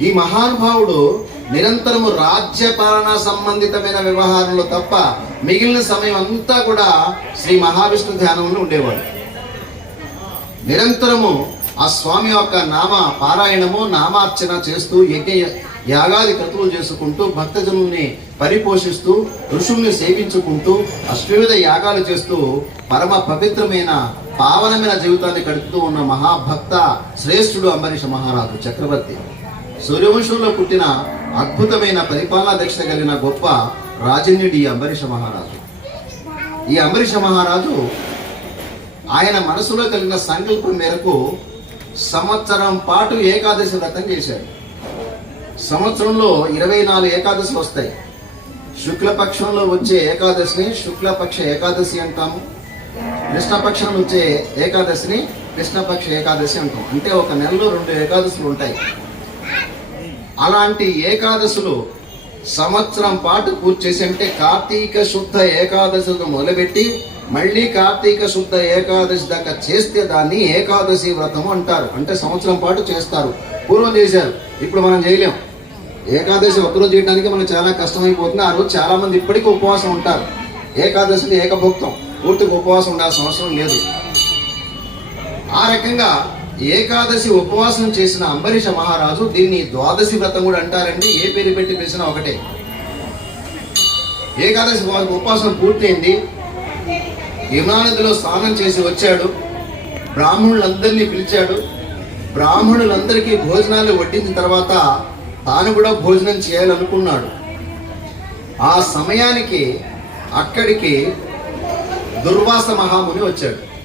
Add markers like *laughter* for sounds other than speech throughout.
ఈ మహానుభావుడు నిరంతరము రాజ్యపాలన సంబంధితమైన వ్యవహారంలో తప్ప మిగిలిన సమయం అంతా కూడా శ్రీ మహావిష్ణు ధ్యానంలో ఉండేవాడు. నిరంతరము ఆ స్వామి యొక్క నామ పారాయణము నామార్చన చేస్తూ యజ్ఞ యాగాది క్రతువులు చేసుకుంటూ భక్తజనుల్ని పరిపోషిస్తూ ఋషుల్ని సేవించుకుంటూ అశ్వవిధ యాగాలు చేస్తూ పరమ పవిత్రమైన పావనమైన జీవితాన్ని గడుపుతూ ఉన్న మహాభక్త శ్రేష్ఠుడు అంబరీష మహారాజు చక్రవర్తి. సూర్యవంశంలో పుట్టిన అద్భుతమైన పరిపాలనా దక్ష కలిగిన గొప్ప రాజన్యుడి ఈ అంబరీష మహారాజు. ఈ అంబరీష మహారాజు ఆయన మనసులో కలిగిన సంకల్పం మేరకు సంవత్సరం పాటు ఏకాదశి వ్రతం చేశాడు. సంవత్సరంలో ఇరవై నాలుగు ఏకాదశులు వస్తాయి. శుక్లపక్షంలో వచ్చే ఏకాదశిని శుక్లపక్ష ఏకాదశి అంటాము. కృష్ణపక్షంలో వచ్చే ఏకాదశిని కృష్ణపక్ష ఏకాదశి అంటాం అంటే ఒక నెలలో రెండు ఏకాదశులు ఉంటాయి. అలాంటి ఏకాదశులు సంవత్సరం పాటు పూర్తి చేసి అంటే కార్తీక శుద్ధ ఏకాదశితో మొదలుపెట్టి మళ్ళీ కార్తీక శుద్ధ ఏకాదశి దాకా చేస్తే దాన్ని ఏకాదశి వ్రతము అంటారు. అంటే సంవత్సరం పాటు చేస్తారు. పూర్వం చేశారు. ఇప్పుడు మనం చేయలేం. ఏకాదశి ఒక్కరోజు చేయడానికి మనకు చాలా కష్టమైపోతుంది. ఆ రోజు చాలామంది ఇప్పటికీ ఉపవాసం ఉంటారు. ఏకాదశిని ఏకభుక్తం. పూర్తిగా ఉపవాసం ఉండాల్సిన అవసరం లేదు. ఆ రకంగా ఏకాదశి ఉపవాసం చేసిన అంబరీష మహారాజు దీన్ని ద్వాదశి వ్రతం కూడా అంటారండి. ఏ పేరు పెట్టి పిలిచినా ఒకటే. ఏకాదశి ఉపవాసం- పూర్తయింది. యమునానదిలో స్నానం చేసి వచ్చాడు. బ్రాహ్మణులందరినీ పిలిచాడు. బ్రాహ్మణులందరికీ భోజనాలు వడ్డించిన తర్వాత తాను కూడా భోజనం చేయాలనుకున్నాడు. ఆ సమయానికి అక్కడికి దుర్వాస మహాముని వచ్చాడు.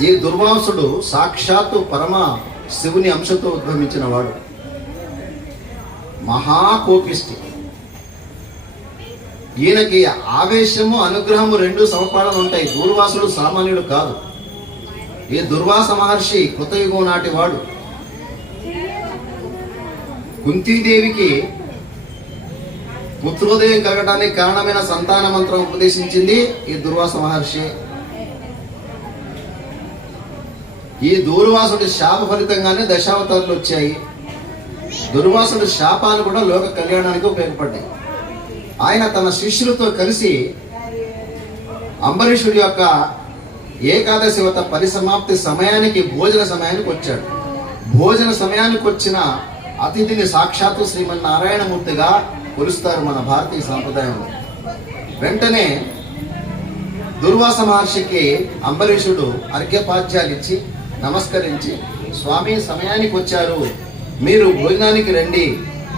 ఈ దుర్వాసుడు సాక్షాత్తు పరమ శివుని అంశతో ఉద్భవించిన వాడు. మహాకోపిష్టి. ఈయనకి ఆవేశము అనుగ్రహము రెండు సమపాలన ఉంటాయి. దూర్వాసుడు సామాన్యుడు కాదు. ఈ దుర్వాస మహర్షి కృతయుగం నాటి వాడు. కుంతీదేవికి పుత్రోదయం కలగడానికి కారణమైన సంతాన మంత్రం ఉపదేశించింది ఈ దుర్వాస మహర్షి. ఈ దూర్వాసుడి శాప ఫలితంగానే దశావతారాలు వచ్చాయి. దుర్వాసుడి శాపాలు కూడా లోక కళ్యాణానికి ఉపయోగపడ్డాయి. ఆయన తన శిష్యులతో కలిసి అంబరీషుడి యొక్క ఏకాదశి వ్రత పరిసమాప్తి సమయానికి భోజన సమయానికి వచ్చాడు. భోజన సమయానికి వచ్చిన అతిథిని సాక్షాత్తు శ్రీమన్నారాయణమూర్తిగా కొలుస్తారు మన భారతీయ సాంప్రదాయంలో. వెంటనే దుర్వాస మహర్షికి అంబరీషుడు అర్ఘ్యపాద్యాలు ఇచ్చి నమస్కరించి స్వామి సమయానికి వచ్చారు. మీరు భోజనానికి రండి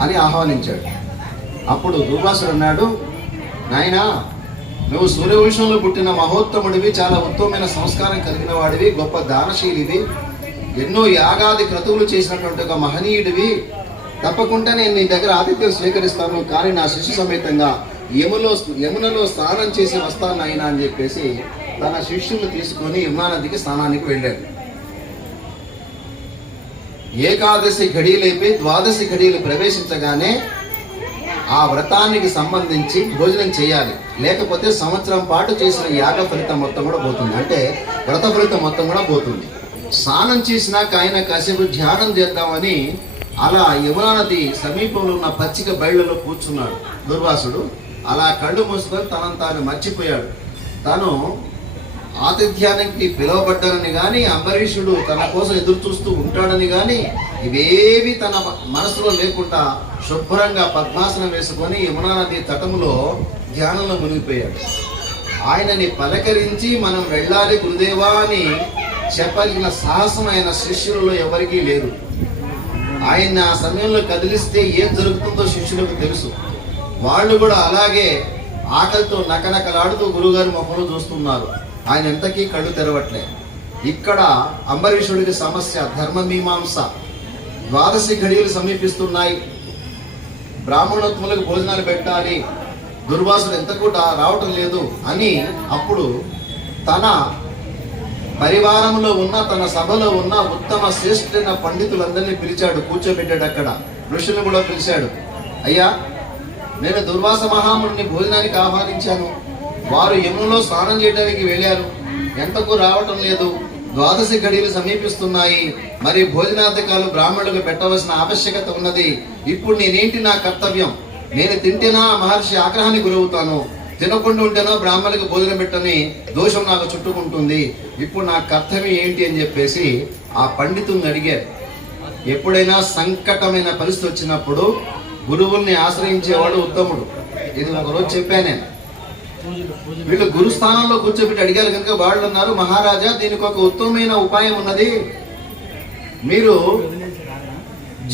అని ఆహ్వానించాడు. అప్పుడు దుర్వాసుడు అన్నాడు నాయనా నువ్వు సూర్యవంశంలో పుట్టిన మహోత్తముడివి చాలా ఉత్తమమైన సంస్కారం కలిగిన వాడివి గొప్ప దానశీలివి ఎన్నో యాగాది క్రతువులు చేసినటువంటి ఒక మహనీయుడివి. తప్పకుండా నేను నీ దగ్గర ఆతిథ్యం స్వీకరిస్తాను కానీ నా శిష్యు సమేతంగా యములో యమునలో స్నానం చేసి వస్తాను నాయన అని చెప్పేసి తన శిష్యులు తీసుకొని యమునా నదికి స్నానానికి వెళ్ళాడు. ఏకాదశి ఘడియలైపోయి ద్వాదశి ఘడియలు ప్రవేశించగానే ఆ వ్రతానికి సంబంధించి భోజనం చేయాలి. లేకపోతే సంవత్సరం పాటు చేసిన యాగ ఫలితం మొత్తం కూడా పోతుంది. అంటే వ్రత ఫలితం మొత్తం కూడా పోతుంది. స్నానం చేసినాక ఆయన కాసేపు ధ్యానం చేద్దామని అలా యమునా నది సమీపంలో ఉన్న పచ్చిక బయళ్ళలో కూర్చున్నాడు దుర్వాసుడు. అలా కళ్ళు మూసుకొని తనను తాను మర్చిపోయాడు. తను ఆతిథ్యానికి పిలువబడ్డానని కానీ అంబరీషుడు తన కోసం ఎదురు చూస్తూ ఉంటాడని కానీ ఇవేవి తన మనసులో లేకుండా శుభ్రంగా పద్మాసనం వేసుకొని యమునా నది తటములో ధ్యానంలో మునిగిపోయాడు. ఆయనని పలకరించి మనం వెళ్ళాలి గురుదేవా అని చెప్పగలిగిన సాహసమైన శిష్యులలో ఎవరికీ లేదు ఆయన ఆ సమయంలో కదిలిస్తే ఏం జరుగుతుందో శిష్యులకు తెలుసు. వాళ్ళు కూడా అలాగే ఆకలితో నకనకలాడుతూ గురుగారి మొహంలో చూస్తున్నారు. ఆయన ఎంతకీ కళ్ళు తెరవట్లే. ఇక్కడ అంబరీషుడికి సమస్య ధర్మమీమాంస ద్వాదశి ఘడియలు సమీపిస్తున్నాయి. బ్రాహ్మణోత్ములకు భోజనాలు పెట్టాలి. దుర్వాసులు ఎంత కూడా రావటం లేదు అని అప్పుడు తన పరివారంలో ఉన్న తన సభలో ఉన్న ఉత్తమ శ్రేష్ఠైన పండితులందరినీ పిలిచాడు కూర్చోబెట్టాడు అక్కడ. ఋషులను కూడా పిలిచాడు. అయ్యా నేను దుర్వాస మహాముడిని భోజనానికి ఆహ్వానించాను. వారు యమునలో స్నానం చేయడానికి వెళ్ళారు. ఎంతకు రావటం లేదు. ద్వాదశి గడియలు సమీపిస్తున్నాయి. మరి భోజనాధికాలు బ్రాహ్మణులకు పెట్టవలసిన ఆవశ్యకత ఉన్నది. ఇప్పుడు నేనేంటి నా కర్తవ్యం? నేను తింటేనా? మహర్షి ఆగ్రహానికి గురవుతాను. తినకుండా ఉంటేనో బ్రాహ్మణులకు భోజనం పెట్టని దోషం నాకు చుట్టుకుంటుంది. ఇప్పుడు నా కర్తవ్యం ఏంటి అని చెప్పేసి ఆ పండితుని అడిగారు. ఎప్పుడైనా సంకటమైన పరిస్థితి వచ్చినప్పుడు గురువుల్ని ఆశ్రయించేవాడు ఉత్తముడు. ఇది ఒకరోజు చెప్పాను నేను. వీళ్ళు గురుస్థానంలో కూర్చోబెట్టి అడిగారు కనుక వాళ్ళు అన్నారు మహారాజా దీనికి ఒక ఉత్తమమైన ఉపాయం ఉన్నది. మీరు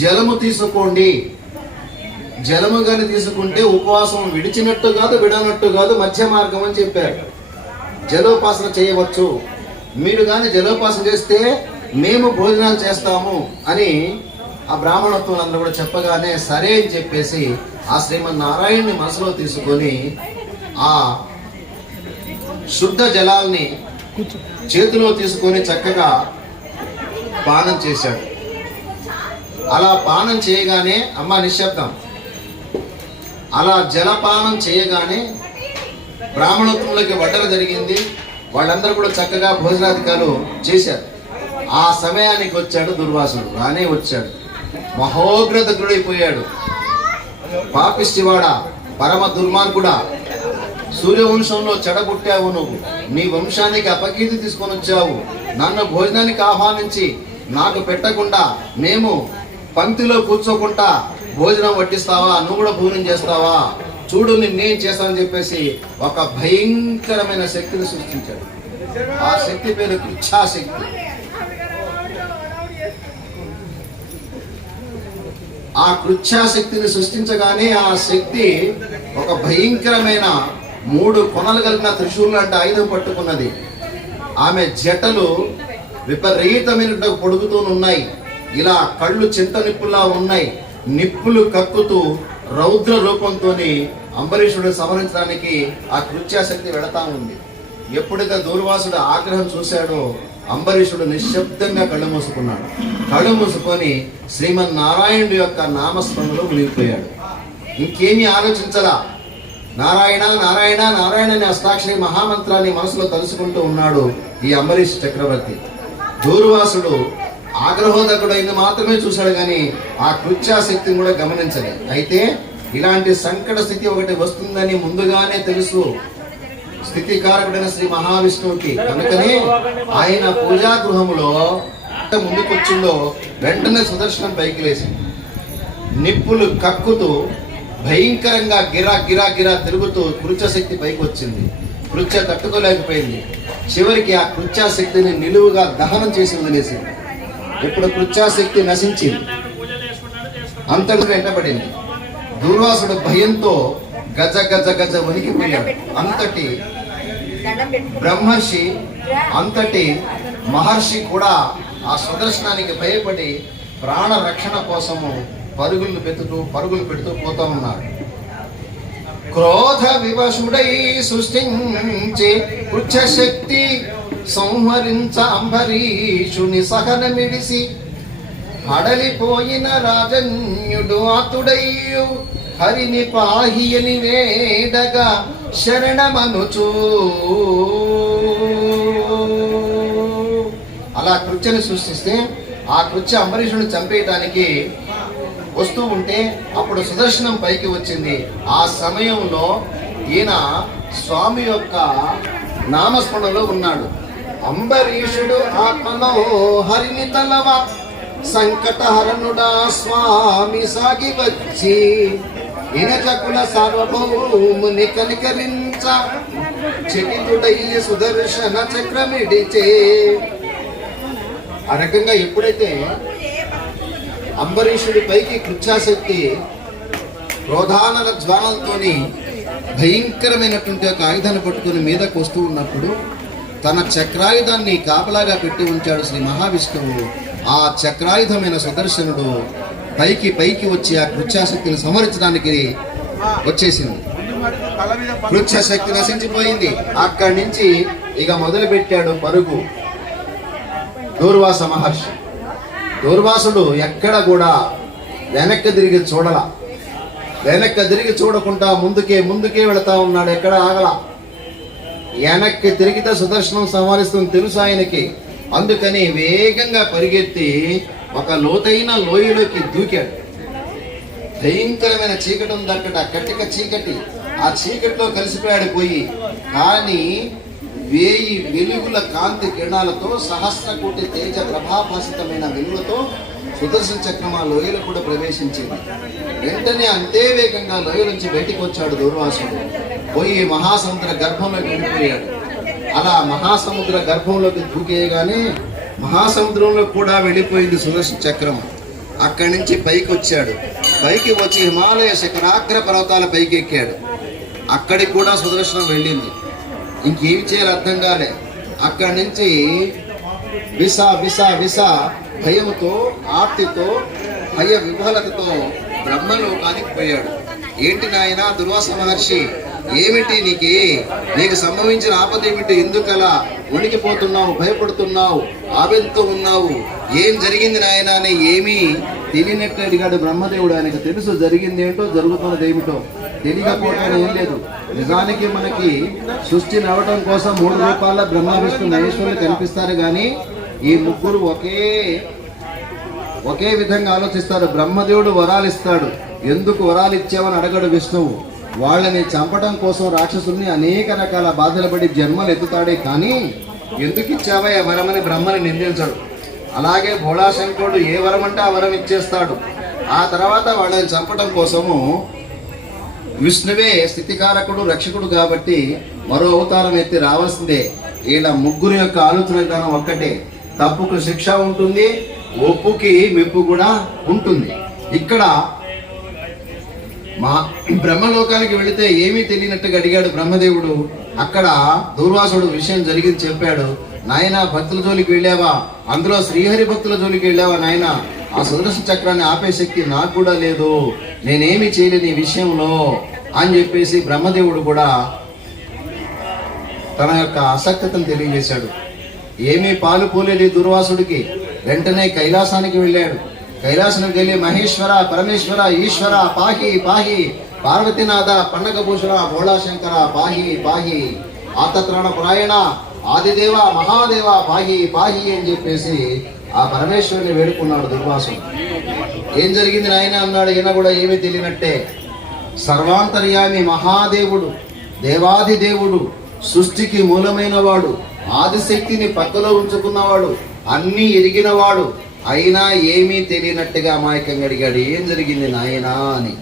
జలము తీసుకోండి. జలము కానీ తీసుకుంటే ఉపవాసం విడిచినట్టు కాదు విడనట్టు కాదు మధ్య మార్గం అని చెప్పారు. జలోపాసన చేయవచ్చు. మీరు కానీ జలోపాసన చేస్తే మేము భోజనాలు చేస్తాము అని ఆ బ్రాహ్మణత్వం అందరూ కూడా చెప్పగానే సరే అని చెప్పేసి ఆ శ్రీమన్నారాయణ్ణి మనసులో తీసుకొని ఆ శుద్ధ జలాల్ని చేతిలో తీసుకొని చక్కగా పానం చేశాడు. అలా పానం చేయగానే అమ్మ నిశ్శబ్దం. అలా జలపానం చేయగానే బ్రాహ్మణత్వంలోకి వడ్డన జరిగింది. వాళ్ళందరూ కూడా చక్కగా భోజనాధికారులు చేశారు. ఆ సమయానికి వచ్చాడు దుర్వాసుడు రానే వచ్చాడు. మహోగ్రదగ్రుడైపోయాడు. పాపిష్టివాడ పరమ దుర్మార్గుడా సూర్యవంశంలో చెడగొట్టావు నువ్వు. నీ వంశానికి అపకీర్తి తీసుకొని వచ్చావు. నన్ను భోజనానికి ఆహ్వానించి నాకు పెట్టకుండా మేము పంక్తిలో కూర్చోకుండా భోజనం వడ్డిస్తావా? నువ్వు కూడా భోజనం చేస్తావా? చూడు నిన్నేం చేస్తానని చెప్పేసి ఒక భయంకరమైన శక్తిని సృష్టించాడు. ఆ శక్తి పేరు కృచ్ఛాశక్తి ఆ కృచ్ఛాశక్తిని సృష్టించగానే ఆ శక్తి ఒక భయంకరమైన మూడు కొనలు కలిగిన త్రిశూల్ లాంటి ఆయుధం పట్టుకున్నది. ఆమె జటలు విపరీతమైన పొడుగుతూ ఉన్నాయి. ఇలా కళ్ళు చింత నిప్పులా ఉన్నాయి. నిప్పులు కక్కుతూ రౌద్ర రూపంతో అంబరీషుడు సంహరించడానికి ఆ కృత్యాశక్తి వెళతా ఉంది. ఎప్పుడైతే దూర్వాసుడు ఆగ్రహం చూశాడో అంబరీషుడు నిశ్శబ్దంగా కళ్ళు మూసుకున్నాడు. కళ్ళు మూసుకొని శ్రీమన్నారాయణుడి యొక్క నామస్మరణలో మునిగిపోయాడు. ఇంకేమీ ఆలోచించలా? నారాయణ నారాయణ నారాయణ అనే అష్టాక్షరి మహామంత్రాన్ని మనసులో తలుసుకుంటూ ఉన్నాడు ఈ అంబరీష్ చక్రవర్తి. దూర్వాసుడు ఆగ్రహోదకుడైంది మాత్రమే చూశాడు కానీ ఆ కృత్యాశక్తిని కూడా గమనించలేదు. అయితే ఇలాంటి సంకట స్థితి ఒకటి వస్తుందని ముందుగానే తెలుసు. స్థితికారకుడైన శ్రీ మహావిష్ణువుకి. కనుకనే ఆయన పూజా గృహములో ముందుకొచ్చిందో వెంటనే సుదర్శనం పైకి లేచింది. నిప్పులు కక్కుతూ భయంకరంగా గిరా గిరా గిరా తిరుగుతూ కృత్యశక్తి పైకి వచ్చింది కృత్య తట్టుకోలేకపోయింది. చివరికి ఆ కృత్యాశక్తిని నిలువుగా దహనం చేసి వదిలేసింది. ఇప్పుడు కృత్యాశక్తి నశించింది. అంతకు వెంటబడింది. దూర్వాసుడు భయంతో గజ గజ గజ వణికిపోయాడు. అంతటి బ్రహ్మర్షి అంతటి మహర్షి కూడా ఆ సుదర్శనానికి భయపడి ప్రాణ రక్షణ కోసము పరుగులు పెడుతూ పరుగులు పెడుతూ పోతా ఉన్నారు క్రోధ వివశుడై సృష్టించి శక్తి సంహరించ అంబరీషుని సహనమిడిసి అడలిపోయిన రాజన్యుడు అతుడయ్యు హరిని పాహియని వేడగా శరణమనుచూ. అలా కృత్యను సృష్టిస్తే ఆ కృత్య అంబరీషుని చంపేయటానికి వస్తూ ఉంటే అప్పుడు సుదర్శనం పైకి వచ్చింది. ఆ సమయంలో ఈయన స్వామి యొక్క నామస్మరణలో ఉన్నాడు. అంబరీషుడు ఆత్మలో హరిని తలవ సంకటహరణుడా స్వామి సాగి వచ్చి ఇనచకుల సార్వభౌముని కనికరించ చకితుడయ్య సుదర్శన చక్రమిడిచే. ఆ రకంగా ఎప్పుడైతే అంబరీషుడి పైకి కృచ్ఛాశక్తి క్రోధానల జ్వాలంతో భయంకరమైనటువంటి ఒక ఆయుధాన్ని పట్టుకుని మీదకు వస్తూ ఉన్నప్పుడు తన చక్రాయుధాన్ని కాపలాగా పెట్టి ఉంచాడు శ్రీ మహావిష్ణువు. ఆ చక్రాయుధమైన సుదర్శనుడు పైకి పైకి వచ్చి ఆ కృచ్ఛాశక్తిని సమర్చడానికి వచ్చేసింది. కృచ్ఛశక్తి నశించిపోయింది. అక్కడి నుంచి ఇక మొదలుపెట్టాడు పరుగు. దూర్వాస మహర్షి. దూర్వాసుడు ఎక్కడ కూడా వెనక్కి తిరిగి చూడల. వెనక్కి తిరిగి చూడకుండా ముందుకే ముందుకే వెళతా ఉన్నాడు ఎక్కడ ఆగల. వెనక్కి తిరిగితే సుదర్శనం సంహరిస్తుంది తెలుసు ఆయనకి? అందుకని వేగంగా పరిగెత్తి ఒక లోతైన లోయలోకి దూకాడు. భయంకరమైన చీకటి ఉంది అక్కడ కట్టిక చీకటి. ఆ చీకటిలో కలిసిపోయాడు పోయి. కానీ వేయి వెలుగుల కాంతి కిరణాలతో సహస్ర కోటి తేజ ప్రభాభాసితమైన వెలుగులతో సుదర్శన చక్రం ఆ లోయలో కూడా ప్రవేశించింది. వెంటనే అంతే వేగంగా లోయ నుంచి బయటికి వచ్చాడు దూర్వాసుడు. పోయి మహాసముద్ర గర్భంలోకి వెళ్ళిపోయాడు. అలా మహాసముద్ర గర్భంలోకి దూకేయగానే మహాసముద్రంలో కూడా వెళ్ళిపోయింది సుదర్శన చక్రం అక్కడి నుంచి పైకి వచ్చాడు. పైకి వచ్చి హిమాలయ శిఖరాగ్ర పర్వతాల పైకి ఎక్కాడు. అక్కడికి కూడా సుదర్శనం వెళ్ళింది. ఇంకేమి చేయాలి అర్థం కాలే. అక్కడి నుంచి విస విస విస భయంతో ఆర్తితో భయ విఫలతతో బ్రహ్మలోకానికి పోయాడు. ఏంటి నాయన దుర్వాస మహర్షి? ఏమిటి నీకి? నీకు సంభవించిన ఆపద ఏమిటి? ఎందుకలా వణికిపోతున్నావు భయపడుతున్నావు ఆవేదనతో ఉన్నావు? ఏం జరిగింది నాయన అని ఏమీ తెలియనట్లు అడిగాడు బ్రహ్మదేవుడు. ఆయనకు తెలుసు జరిగింది ఏంటో జరుగుతున్నది ఏమిటో. తెలియకపోవడం ఏం లేదు. నిజానికి మనకి సృష్టి నడవటం కోసం మూడు రూపాల బ్రహ్మ విష్ణు మహేశ్వరులు కనిపిస్తారు కానీ ఈ ముగ్గురు ఒకే ఒకే విధంగా ఆలోచిస్తారు. బ్రహ్మదేవుడు వరాలు ఇస్తాడు. ఎందుకు వరాలు ఇచ్చావని అడగడు విష్ణువు. వాళ్ళని చంపడం కోసం రాక్షసుల్ని అనేక రకాల బాధలు పడి జన్మలు ఎత్తుతాడే కానీ ఎందుకు ఇచ్చావా ఆ వరమని బ్రహ్మని నిందించడు. అలాగే భోళాశంకరుడు ఏ వరం అంటే ఆ వరం ఇచ్చేస్తాడు. ఆ తర్వాత వాళ్ళని చంపడం కోసము విష్ణువే స్థితికారకుడు రక్షకుడు కాబట్టి మరో అవతారం ఎత్తి రావాల్సిందే. వీళ్ళ ముగ్గురు యొక్క ఆలోచన విధానం ఒక్కటే. తప్పుకు శిక్ష ఉంటుంది ఒప్పుకి మెప్పు కూడా ఉంటుంది. ఇక్కడ మా బ్రహ్మలోకానికి వెళితే ఏమీ తెలియనట్టుగా అడిగాడు బ్రహ్మదేవుడు. అక్కడ దూర్వాసుడు విషయం జరిగింది చెప్పాడు. నాయన భక్తుల జోలికి వెళ్ళావా? అందులో శ్రీహరి భక్తుల జోలికి వెళ్ళావా నాయన? ఆ సుదర్శన చక్రాన్ని ఆపే శక్తి నాకు కూడా లేదు. నేనేమి చేయలేని విషయంలో అని చెప్పేసి బ్రహ్మదేవుడు కూడా తన యొక్క అసక్తతను తెలియజేశాడు. ఏమీ పాలు పోలేదు దుర్వాసుడికి. వెంటనే కైలాసానికి వెళ్ళాడు. కైలాసానికి వెళ్ళి మహేశ్వర పరమేశ్వర ఈశ్వర పాహి పాహి పార్వతీనాథ పండగభూషణ భోళాశంకర పాహి పాహి ఆతత్రాణ పురాయణ ఆదిదేవ మహాదేవ పాహి పాహి అని చెప్పేసి ఆ పరమేశ్వరుని వేడుకున్నాడు దుర్వాసుడు. ఏం జరిగింది నాయన అన్నాడు ఈయన కూడా ఏమీ తెలియనట్టే. సర్వాంతర్యామి మహాదేవుడు దేవాది దేవుడు సృష్టికి మూలమైన వాడు ఆదిశక్తిని పక్కలో ఉంచుకున్నవాడు అన్నీ ఎరిగినవాడు అయినా ఏమీ తెలియనట్టుగా అమాయకంగా అడిగాడు. ఏం జరిగింది నాయనా అని.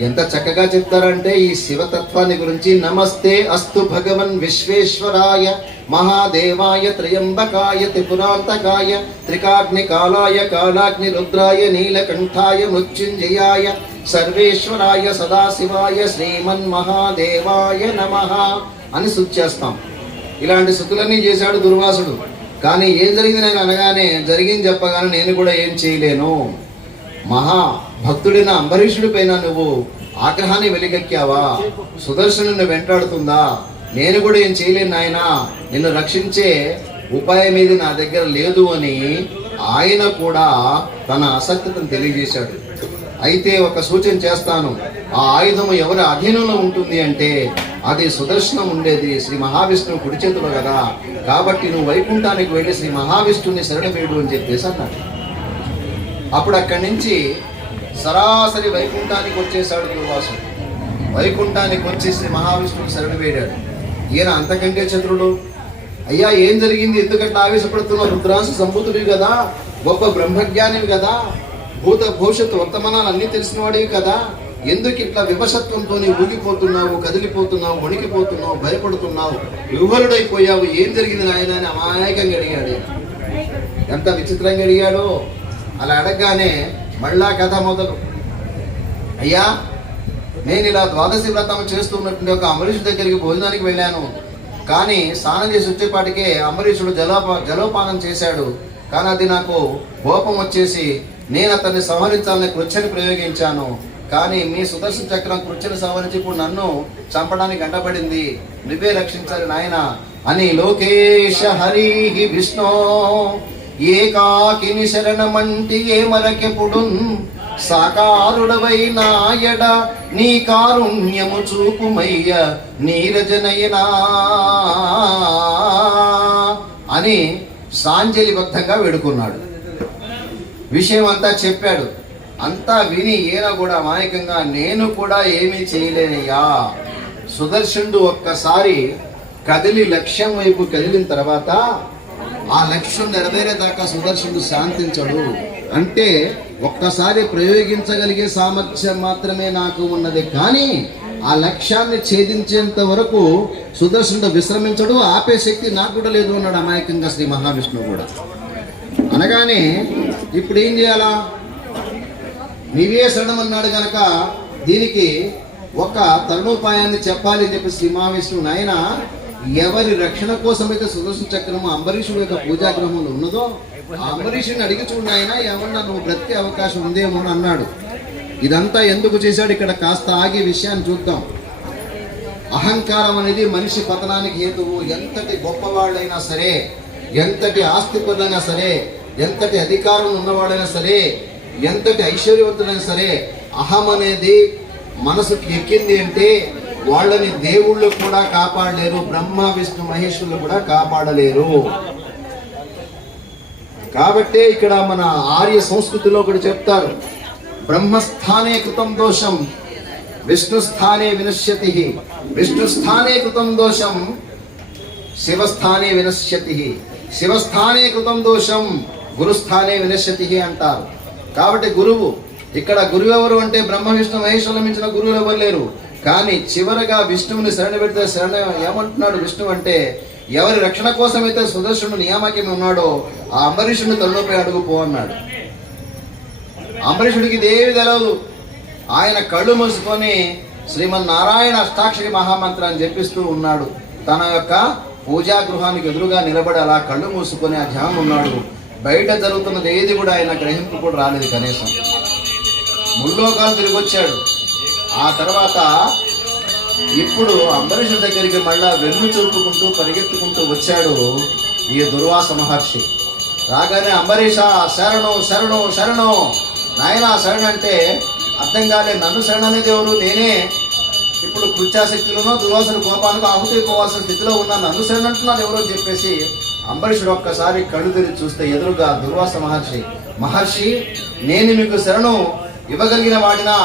ఎంత చక్కగా చెప్తారంటే ఈ శివతత్వాన్ని గురించి నమస్తే అస్తు భగవన్ విశ్వేశ్వరాయ మహాదేవాయ త్రయంబకాయ త్రిపురాంతకాయ త్రికాగ్ని కాలాయ కాలాగ్ని రుద్రాయ నీలకంఠాయ మృత్యుంజయాయ సర్వేశ్వరాయ సదాశివాయ శ్రీమన్ మహాదేవాయ నమ అని శుద్ధి చేస్తాం. ఇలాంటి శుద్ధులన్నీ చేశాడు దుర్వాసుడు. కానీ ఏం జరిగింది నేను అనగానే జరిగింది చెప్పగానే నేను కూడా ఏం చేయలేను. మహా భక్తుడైన అంబరీషుడి పైన నువ్వు ఆగ్రహాన్ని వెలిగెక్కావా? సుదర్శనుని వెంటాడుతుందా? నేను కూడా ఏం చేయలేను నాయనా. నిన్ను రక్షించే ఉపాయం ఏది నా దగ్గర లేదు అని ఆయన కూడా తన ఆసక్తిని తెలియజేశాడు. అయితే ఒక సూచన చేస్తాను. ఆ ఆయుధం ఎవరి అధీనంలో ఉంటుంది అంటే అది సుదర్శనం ఉండేది శ్రీ మహావిష్ణువు కుడి చేతిలో కదా. కాబట్టి నువ్వు వైకుంఠానికి వెళ్ళి శ్రీ మహావిష్ణువుని శరణవేడు అని చెప్పేసి అన్నాడు. అప్పుడు అక్కడి నుంచి సరాసరి వైకుంఠానికి వచ్చేసాడు దుర్వాసుడు. వైకుంఠానికి వచ్చేసి మహావిష్ణువు శరణు వేడాడు. ఈయన అంతకంటే చంద్రుడు. అయ్యా ఏం జరిగింది? ఎందుకంటే ఆవేశపడుతున్న రుద్రాసు సంభూతుడివి కదా గొప్ప బ్రహ్మజ్ఞానివి కదా భూత భవిష్యత్తు వర్తమానాలు అన్నీ తెలిసినవాడివి కదా. ఎందుకు ఇట్లా వివశత్వంతో ఊగిపోతున్నావు కదిలిపోతున్నావు వణికిపోతున్నావు భయపడుతున్నావు? విహ్వలుడైపోయావు ఏం జరిగింది నాయన అని అమాయకంగా అడిగాడు ఎంత విచిత్రంగా అడిగాడో? అలా అడగగానే మళ్ళా కథ మొదలు. అయ్యా నేను ఇలా ద్వాదశి వ్రతం చేస్తున్నటువంటి ఒక అంబరీషుడి దగ్గరికి భోజనానికి వెళ్ళాను. కానీ స్నానం చేసి వచ్చేపాటికే అంబరీషుడు జలోప జలోపానం చేశాడు. కానీ అది నాకు కోపం వచ్చేసి నేను అతన్ని సంహరించాలని కృత్యని ప్రయోగించాను. కానీ మీ సుదర్శన చక్రం కృత్యను సంహరించి ఇప్పుడు నన్ను చంపడానికి గంటపడింది నువ్వే రక్షించాలి నాయన అని లోకేశ హరి విష్ణు ఏకాకిని శరణమంటి ఏ మరకెప్పుడు సాకారుడవై నాయడ నీ కారుణ్యము చూపుమయ్య నీరజనయనా. అని సాంజలిబద్ధంగా వేడుకున్నాడు. విషయం అంతా చెప్పాడు. అంతా విని ఈయన కూడా మాయకంగా నేను కూడా ఏమీ చేయలేనయ్యా. సుదర్శనుడు ఒక్కసారి కదిలి లక్ష్యం వైపు కదిలిన తర్వాత ఆ లక్ష్యం నెరవేరేదాకా సుదర్శనుడు శాంతించడు. అంటే ఒక్కసారి ప్రయోగించగలిగే సామర్థ్యం మాత్రమే నాకు ఉన్నది. కానీ ఆ లక్ష్యాన్ని ఛేదించేంత వరకు సుదర్శనుడు విశ్రమించడు ఆపే శక్తి నాకు కూడా లేదు అన్నాడు అమాయకంగా శ్రీ మహావిష్ణువు కూడా. అనగానే ఇప్పుడు ఏం చేయాలా? నీవే శరణమన్నాడు గనక దీనికి ఒక తరుణోపాయాన్ని చెప్పాలి అని చెప్పి శ్రీ మహావిష్ణువు నాయన ఎవరి రక్షణ కోసమైతే సుదర్శన చక్రము అంబరీషుడు యొక్క పూజాగ్రహంలో ఉన్నదో ఆ అంబరీషుని అడిగి చూడండి ఆయన ఏమన్నా నువ్వు బ్రతికే అవకాశం ఉందేమో అని అన్నాడు. ఇదంతా ఎందుకు చేశాడు? ఇక్కడ కాస్త ఆగి విషయాన్ని చూద్దాం. అహంకారం అనేది మనిషి పతనానికి హేతువు. ఎంతటి గొప్పవాళ్ళైనా సరే ఎంతటి ఆస్తిపరులైనా సరే ఎంతటి అధికారం ఉన్నవాడైనా సరే ఎంతటి ఐశ్వర్యవంతులైనా సరే అహం అనేది మనసుకి ఎక్కింది అంటే వాళ్ళని దేవుళ్ళు కూడా కాపాడలేరు బ్రహ్మ విష్ణు మహేశ్వరులు కూడా కాపాడలేరు. కాబట్టే ఇక్కడ మన ఆర్య సంస్కృతిలో కూడా చెప్తారు బ్రహ్మస్థానే కృతం దోషం విష్ణుస్థానే వినశ్యతి విష్ణుస్థానే కృతం దోషం శివస్థానే వినశ్యతి శివస్థానే కృతం దోషం గురుస్థానే వినశ్యతి అంటారు. కాబట్టి గురువు ఇక్కడ గురువు ఎవరు అంటే బ్రహ్మ విష్ణు మహేశ్వరుల మించిన గురువులు ఎవరు లేరు. కానీ చివరగా విష్ణువుని శరణ పెడితే శరణ ఏమంటున్నాడు విష్ణువు అంటే ఎవరి రక్షణ కోసమైతే సుదర్శనుడు నియామకం ఉన్నాడో ఆ అంబరీషుని తలలోపై అడుగుపో అన్నాడు. అంబరీషుడికి ఇదేమి తెలవదు. ఆయన కళ్ళు మూసుకొని శ్రీమన్నారాయణ అష్టాక్షరి మహామంత్రాన్ని జపిస్తూ ఉన్నాడు. తన యొక్క పూజా గృహానికి ఎదురుగా నిలబడి అలా కళ్ళు మూసుకొని ఆ ధ్యానం ఉన్నాడు. బయట జరుగుతున్నది ఏది కూడా ఆయన గ్రహింపు కూడా రాలేదు కనీసం. ముల్లోకాలు తిరిగి వచ్చాడు ఆ తర్వాత ఇప్పుడు అంబరీషుడి దగ్గరికి మళ్ళా వెన్ను చూపుకుంటూ పరిగెత్తుకుంటూ వచ్చాడు ఈ దుర్వాస మహర్షి. రాగానే అంబరీష శరణు శరణు శరణు నాయనా శరణ అంటే అర్థం కాలే నన్ను శరణ అనేది ఎవరు నేనే. ఇప్పుడు కృత్యాశక్తిలోనో దుర్వాసన కోపానికి ఆహుతైపోవాల్సిన స్థితిలో ఉన్న నన్ను శరణ అంటున్నాను ఎవరో అని చెప్పేసి అంబరీషుడు ఒక్కసారి కళ్ళు తెరిచి చూస్తే ఎదురుగా దుర్వాస మహర్షి మహర్షి నేను మీకు శరణు ఇవ్వగలిగిన వాడినా?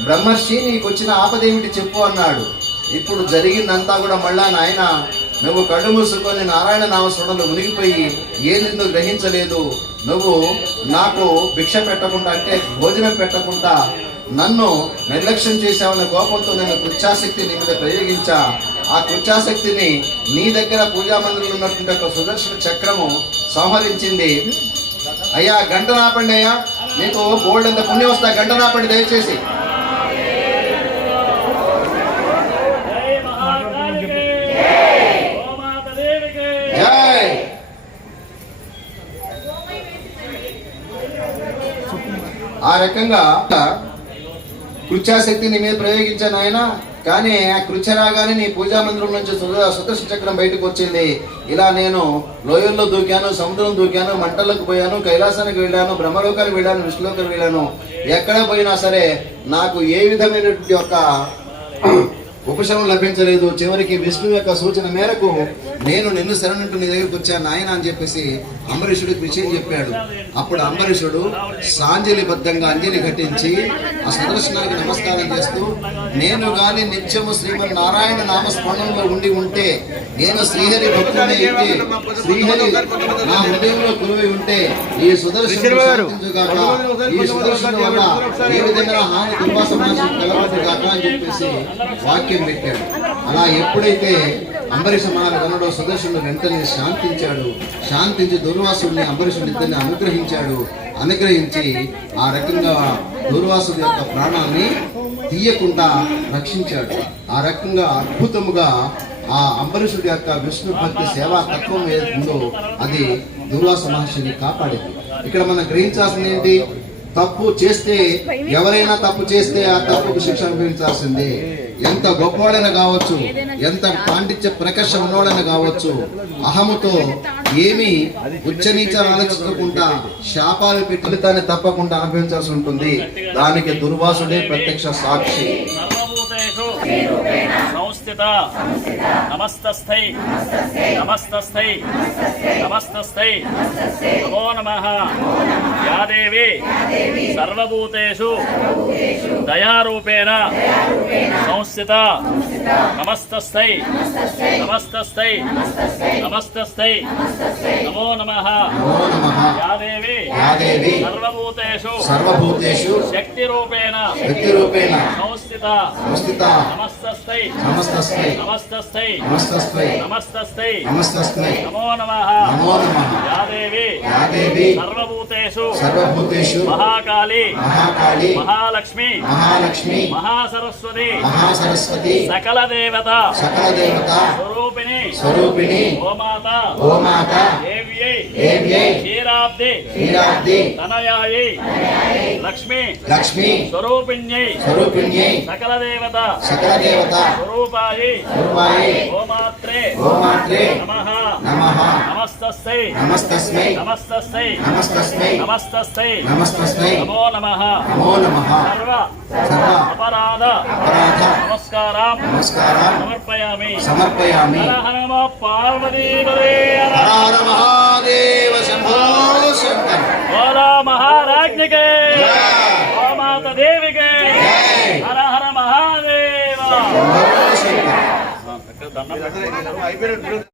బ్రహ్మర్షి నీకు వచ్చిన ఆపదేమిటి చెప్పు అన్నాడు. ఇప్పుడు జరిగిందంతా కూడా మళ్ళా నాయన నువ్వు కళ్ళు మూసుకొని నారాయణ నామస్మరణలో మునిగిపోయి ఏది నువ్వు గ్రహించలేదు? నువ్వు నాకు భిక్ష పెట్టకుండా అంటే భోజనం పెట్టకుండా నన్ను నిర్లక్ష్యం చేశావనే కోపంతో నేను కృత్యాశక్తి నీ మీద ప్రయోగించా. ఆ కృత్యాశక్తిని నీ దగ్గర పూజా మందిరంలో ఉన్నటువంటి ఒక సుదర్శన చక్రము సంహరించింది. అయ్యా గంట నాపండి అయ్యా. నీకు బోల్డ్ అంత పుణ్యం వస్తా గంట నాపండి దయచేసి. ఆ రకంగా కృత్యాశక్తి నీ మీద ప్రయోగించాను ఆయన. కానీ ఆ కృత్య రాగానే నీ పూజా మందిరం నుంచి సుదర్శన చక్రం బయటకు వచ్చింది. ఇలా నేను లోయల్లో దూకాను సముద్రం దూకాను మంటలకు పోయాను కైలాసానికి వెళ్ళాను బ్రహ్మలోకానికి వెళ్ళాను విష్ణులోకానికి వెళ్ళాను. ఎక్కడ పోయినా సరే నాకు ఏ విధమైనటువంటి యొక్క *clears throat* ఉపశమనం లభించలేదు. చివరికి విష్ణు యొక్క సూచన మేరకు నేను నిన్ను శరణంటూ నీ దగ్గరికి వచ్చాను నాయన అని చెప్పేసి అంబరీషుడికి విషయం చెప్పాడు. అప్పుడు అంబరీషుడు సాంజలిబద్ధంగా అంజలి ఘటించి ఆ సుదర్శనానికి నమస్కారం చేస్తూ నేను గాని నిత్యము శ్రీమన్ నారాయణ నామస్మరణంలో ఉండి ఉంటే నేను శ్రీహరి భక్తుడే అయితే శ్రీహరి నా హృదయంలో కురువై ఉంటే ఈ సుదర్శన శాంతించుగాక ఈ సుదర్శన వల్ల ఏ విధమైన హాని దుర్వాస మహర్షి కలగదుగాక అని చెప్పేసి వాక్యం పెట్టాడు. అలా ఎప్పుడైతే అంబరీష మహారాజు సుదర్శనుడు వెంటనే శాంతించాడు. శాంతించి దుర్వాసుడిని అంబరీషుడు ఇద్దరిని అనుగ్రహించాడు. అనుగ్రహించి ఆ రకంగా దుర్వాసుడి యొక్క ప్రాణాన్ని తీయకుండా రక్షించాడు. ఆ రకంగా అద్భుతముగా ఆ అంబరీషుడి యొక్క విష్ణు భక్తి సేవా తత్వం ఏదో ఉందో అది దుర్వాస మహర్షిని కాపాడింది. ఇక్కడ మనం గ్రహించాల్సింది ఏంటి? తప్పు చేస్తే ఎవరైనా తప్పు చేస్తే ఆ తప్పుకు శిక్ష అనుభవించాల్సిందే. ఎంత గొప్పవాడైనా కావచ్చు ఎంత పాండిత్య ప్రకర్ష ఉన్నవాడైనా కావచ్చు అహముతో ఏమి ఉచ్చనీచాలు ఆలోచించకుండా శాపాలు పెట్టుతాన్ని తప్పకుండా అనుభవించాల్సి ఉంటుంది. దానికి దుర్వాసుడే ప్రత్యక్ష సాక్షి. సంస్థిత నమస్తస్థై నమస్తస్థై నమస్తస్థై నమో నమ యా దేవి సర్వభూతేషు దయారూపేణ సంస్థిత నమస్తస్థై నమస్తస్థై నమస్తస్థై నమో నమ నమో నమః యా దేవి యా దేవి సర్వభూతేషు సర్వభూతేషు శక్తి రూపేణ వ్యక్తిరూపేణ సంస్థిత సంస్థిత నమస్తస్థై నమస్తస్మై నమస్తస్థై నమస్తస్మై నమస్తస్థై నమస్తస్మై నమో నమ. నమో నమః. యా దేవి. యా దేవి సర్వభూతేషు. సర్వభూతేషు. మహాకాళి. మహాకాళి. మహాలక్ష్మి. మహాలక్ష్మి. మహాసరస్వతి. మహాసరస్వతి. సకల దేవత సకల దేవత స్వరూపిణి. స్వరూపిణి. గోమాత. గోమాత. దేవ్యై. దేవ్యై. క్షీరాబ్ది. క్షీరాబ్ది. తనయాయి లక్ష్మి. లక్ష్మి. స్వరూపిణ్యై. స్వరూపిణ్యై. సకల దేవత సకల దేవత స్వరూపాయి స్వరూపాయి గోమాత్రే. గోమాత్రే. నమః. నమః. నమస్తస్యై నమస్తస్మై. నమస్తస్యై నమస్తస్మై. నమస్తస్యై నమస్తస్మై. నమో నమః. నమో నమః. సర్వ. సర్వ. అపరాధ. అపరాధ. నమస్కారం. నమస్కారం. సమర్పయామి. సమర్పయామి. హర హర నమ. పార్వతీపదే హర హర మహాదేవ శంభో శంకర్. గోదా మహారాజ్ఞికే గోమాత పెట్టు.